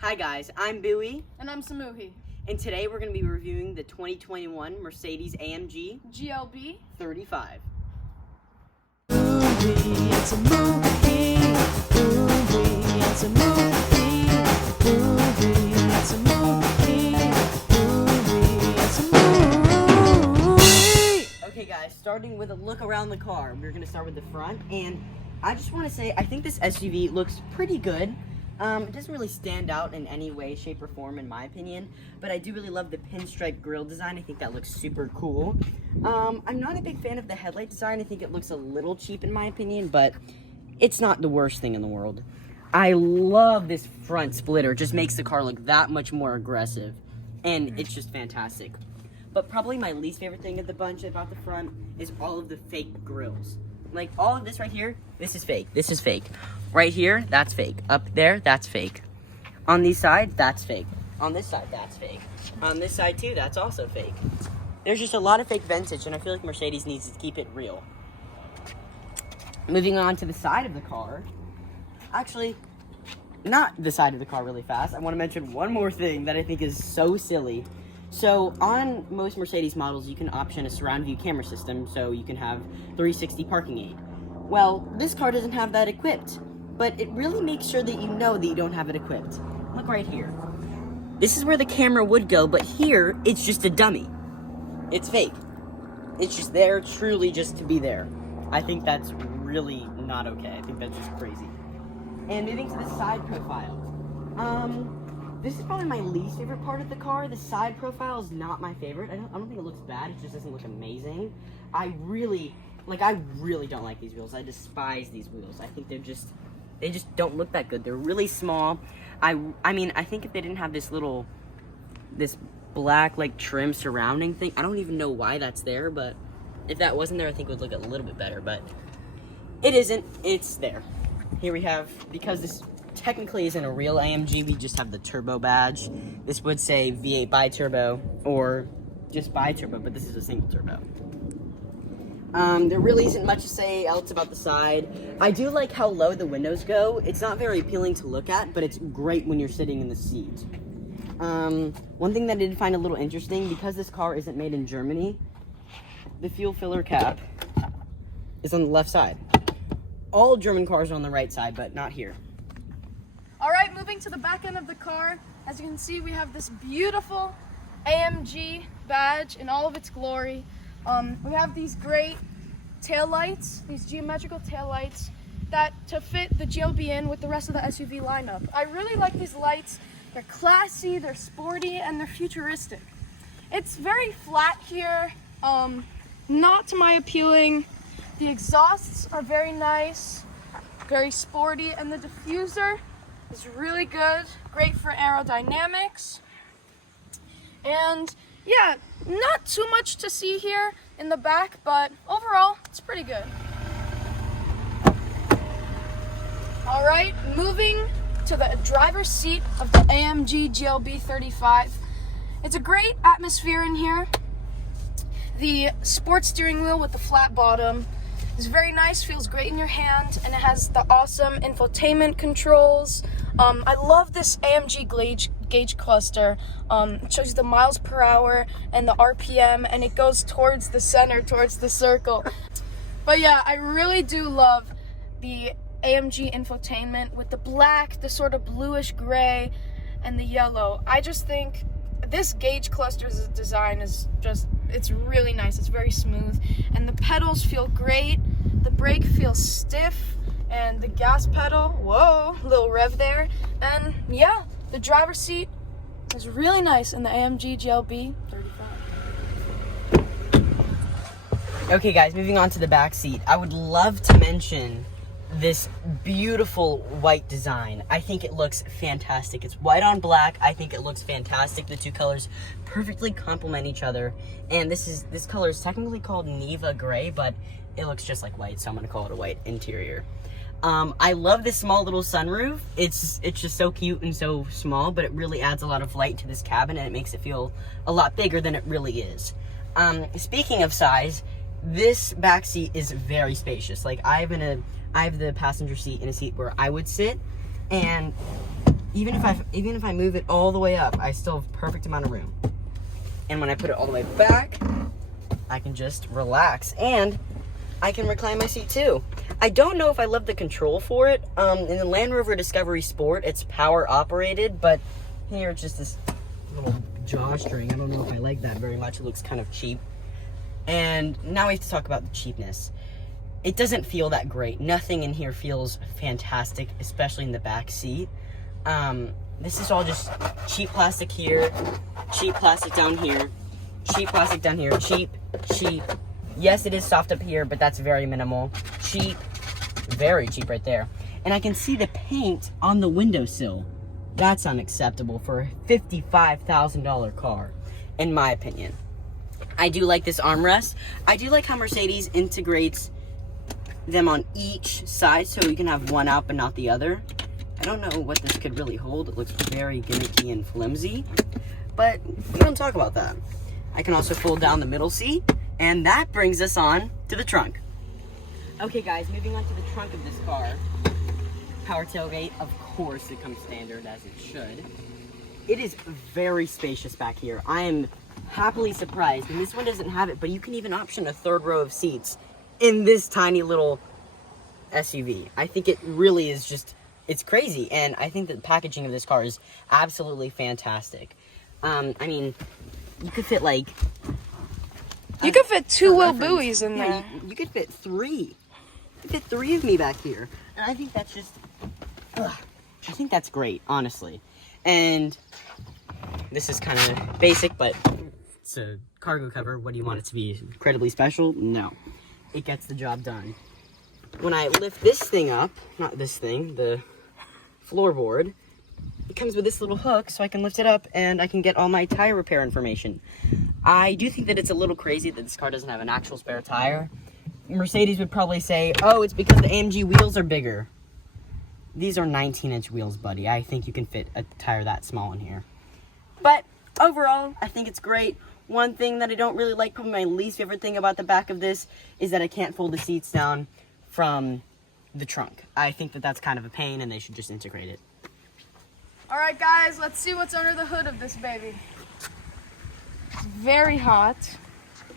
Hi guys, I'm Buie. And I'm Samuhi. And today we're going to be reviewing the 2021 Mercedes AMG GLB 35. It's a movie. It's a movie. It's a movie. It's a movie. Okay guys, starting with a look around the car. We're going to start with the front, and I just want to say I think this SUV looks pretty good. It doesn't really stand out in any way, shape, or form in my opinion, but I do really love the pinstripe grille design. I think that looks super cool. I'm not a big fan of the headlight design. I think it looks a little cheap in my opinion, but it's not the worst thing in the world. I love this front splitter. It just makes the car look that much more aggressive, and it's just fantastic. But probably my least favorite thing of the bunch about the front is all of the fake grills. Like all of this right here, this is fake. This is fake. Right here, that's fake. Up there, that's fake. On these sides, that's fake. On this side, that's fake. On this side too, that's also fake. There's just a lot of fake vintage, and I feel like Mercedes needs to keep it real. Moving on to the side of the car. Actually, not the side of the car really fast. I want to mention one more thing that I think is so silly. So on most Mercedes models, you can option a surround view camera system, so you can have 360 parking aid. Well, this car doesn't have that equipped, but it really makes sure that you know that you don't have it equipped. Look right here. This is where the camera would go, but here, it's just a dummy. It's fake. It's just there truly just to be there. I think that's really not okay. I think that's just crazy. And moving to the side profile. This is probably my least favorite part of the car. The side profile is not my favorite. I don't think it looks bad. It just doesn't look amazing. I really don't like these wheels. I despise these wheels. I think they just don't look that good. They're really small. I mean, I think if they didn't have this black like trim surrounding thing, I don't even know why that's there, but if that wasn't there, I think it would look a little bit better, but it isn't. It's there. Here we have, because this technically isn't a real AMG, we just have the turbo badge. This would say V8 bi-turbo or just bi-turbo, but this is a single turbo. There really isn't much to say else about the side. I do like how low the windows go. It's not very appealing to look at, but it's great when you're sitting in the seat. One thing that I did find a little interesting, because this car isn't made in Germany, the fuel filler cap is on the left side. All German cars are on the right side, but not here. Alright, moving to the back end of the car. As you can see, we have this beautiful AMG badge in all of its glory. We have these great taillights, these geometrical taillights that to fit the GLB in with the rest of the SUV lineup. I really like these lights. They're classy, they're sporty, and they're futuristic. It's very flat here, not to my appealing. The exhausts are very nice, very sporty, and the diffuser is really good, great for aerodynamics. And yeah, not too much to see here in the back, but overall, it's pretty good. All right, moving to the driver's seat of the AMG GLB 35. It's a great atmosphere in here. The sports steering wheel with the flat bottom is very nice, feels great in your hand, and it has the awesome infotainment controls. I love this AMG gauge cluster. It shows you the miles per hour and the RPM, and it goes towards the center, towards the circle. But yeah, I really do love the AMG infotainment with the black, the sort of bluish gray, and the yellow. I just think this gauge cluster's design is it's really nice. It's very smooth, and the pedals feel great. The brake feels stiff, and the gas pedal, whoa, little rev there. And yeah, the driver's seat is really nice in the AMG GLB 35. Okay guys, moving on to the back seat. I would love to mention this beautiful white design. I think it looks fantastic. It's white on black. I think it looks fantastic. The two colors perfectly complement each other. And this color is technically called Neva Gray, but it looks just like white, so I'm gonna call it a white interior. I love this small little sunroof. It's just so cute and so small, but it really adds a lot of light to this cabin, and it makes it feel a lot bigger than it really is. Speaking of size, this back seat is very spacious. Like I have the passenger seat in a seat where I would sit, and even if I move it all the way up, I still have perfect amount of room. And when I put it all the way back, I can just relax, and I can recline my seat too. I don't know if I love the control for it. In the Land Rover Discovery Sport, it's power operated, but here it's just this little drawstring. I don't know if I like that very much. It looks kind of cheap. And now we have to talk about the cheapness. It doesn't feel that great. Nothing in here feels fantastic, especially in the back seat. This is all just cheap plastic here, cheap plastic down here, cheap plastic down here, cheap. Yes, it is soft up here, but that's very minimal. Cheap, very cheap right there. And I can see the paint on the windowsill. That's unacceptable for a $55,000 car, in my opinion. I do like this armrest. I do like how Mercedes integrates them on each side so you can have one out but not the other. I don't know what this could really hold. It looks very gimmicky and flimsy, but we don't talk about that. I can also fold down the middle seat, and that brings us on to the trunk. Okay guys, moving on to the trunk of this car. Power tailgate, of course it comes standard as it should. It is very spacious back here. I am happily surprised, and this one doesn't have it, but you can even option a third row of seats in this tiny little SUV. I think it really is just, it's crazy, and I think that the packaging of this car is absolutely fantastic. I mean, you could fit like... You could fit two Will Buies in there. You could fit three. You could fit three of me back here. And I think that's just... I think that's great, honestly. And this is kind of basic, but it's a cargo cover. What do you want it to be? Incredibly special? No. It gets the job done. When I lift this thing up, not this thing, the floorboard, it comes with this little hook so I can lift it up and I can get all my tire repair information. I do think that it's a little crazy that this car doesn't have an actual spare tire. Mercedes would probably say, oh, it's because the AMG wheels are bigger. These are 19-inch wheels, buddy. I think you can fit a tire that small in here. But overall, I think it's great. One thing that I don't really like, probably my least favorite thing about the back of this, is that I can't fold the seats down from the trunk. I think that that's kind of a pain, and they should just integrate it. All right, guys, let's see what's under the hood of this baby. It's very hot.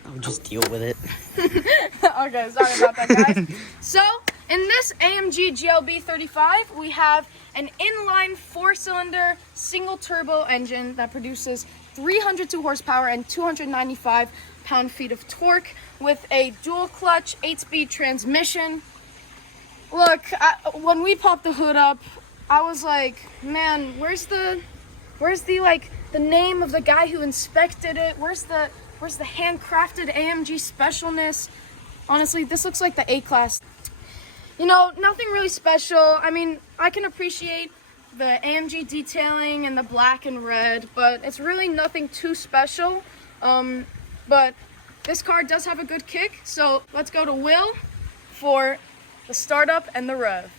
I'll just deal with it. Okay, sorry about that, guys. So, in this AMG GLB 35, we have an inline 4-cylinder single turbo engine that produces 302 horsepower and 295 pound-feet of torque with a dual clutch 8-speed transmission. Look, when we popped the hood up, I was like, man, where's the name of the guy who inspected it? Where's the handcrafted AMG specialness? Honestly, this looks like the A-Class. You know, nothing really special. I mean, I can appreciate the AMG detailing and the black and red, but it's really nothing too special. But this car does have a good kick, so let's go to Will for the startup and the rev.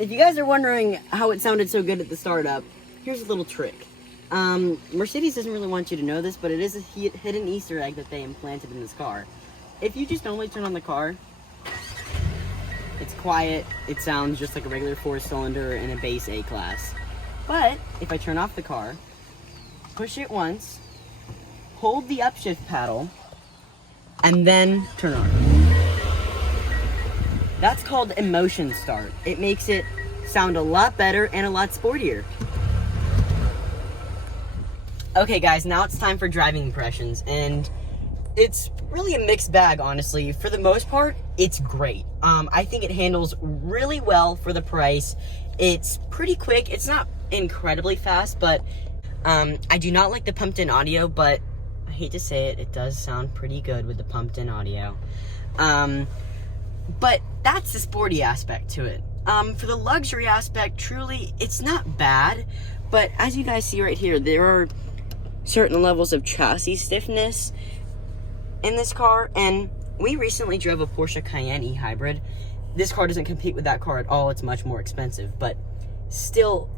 If you guys are wondering how it sounded so good at the startup, here's a little trick. Mercedes doesn't really want you to know this, but it is a hidden Easter egg that they implanted in this car. If you just normally turn on the car, it's quiet, it sounds just like a regular 4-cylinder in a base A-Class. But if I turn off the car, push it once, hold the upshift paddle, and then turn on. That's called emotion start. It makes it sound a lot better and a lot sportier. Okay guys, now it's time for driving impressions, and it's really a mixed bag, honestly. For the most part, it's great. I think it handles really well for the price. It's pretty quick. It's not incredibly fast, but I do not like the pumped-in audio, but I hate to say it, it does sound pretty good with the pumped-in audio. But that's the sporty aspect to it. For the luxury aspect, truly, it's not bad. But as you guys see right here, there are certain levels of chassis stiffness in this car. And we recently drove a Porsche Cayenne e-hybrid. This car doesn't compete with that car at all. It's much more expensive. But still,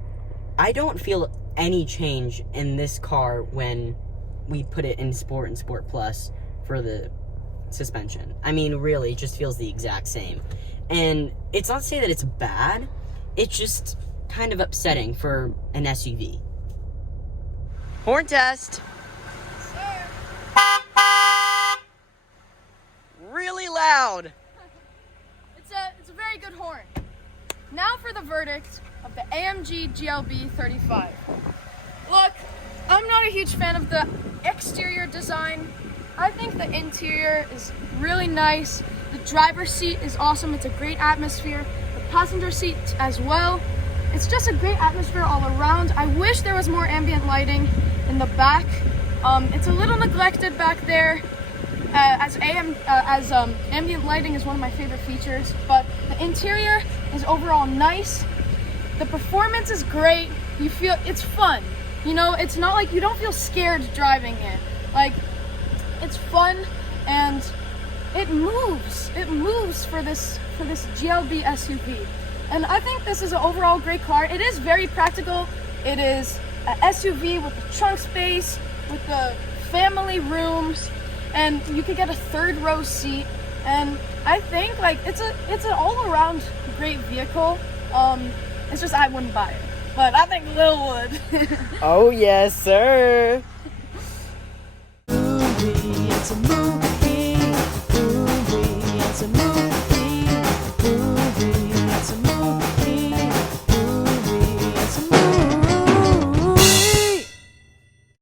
I don't feel any change in this car when we put it in Sport and Sport Plus for the suspension. I mean, really, it just feels the exact same. And it's not to say that it's bad, it's just kind of upsetting for an SUV. Horn test. Really loud. It's a very good horn. Now for the verdict of the AMG GLB 35. Look, I'm not a huge fan of the exterior design. I think the interior is really nice. The driver's seat is awesome. It's a great atmosphere. The passenger seat as well. It's just a great atmosphere all around. I wish there was more ambient lighting in the back. It's a little neglected back there. As ambient lighting is one of my favorite features, but the interior is overall nice. The performance is great. You feel it's fun. You know, it's not like you don't feel scared driving it. Like, it's fun and it moves. It moves for this GLB SUV. And I think this is an overall great car. It is very practical. It is an SUV with the trunk space, with the family rooms, and you could get a third row seat. And I think like it's an all-around great vehicle. It's just I wouldn't buy it, but I think Lil would. Oh yes, sir. Movie, it's a movie.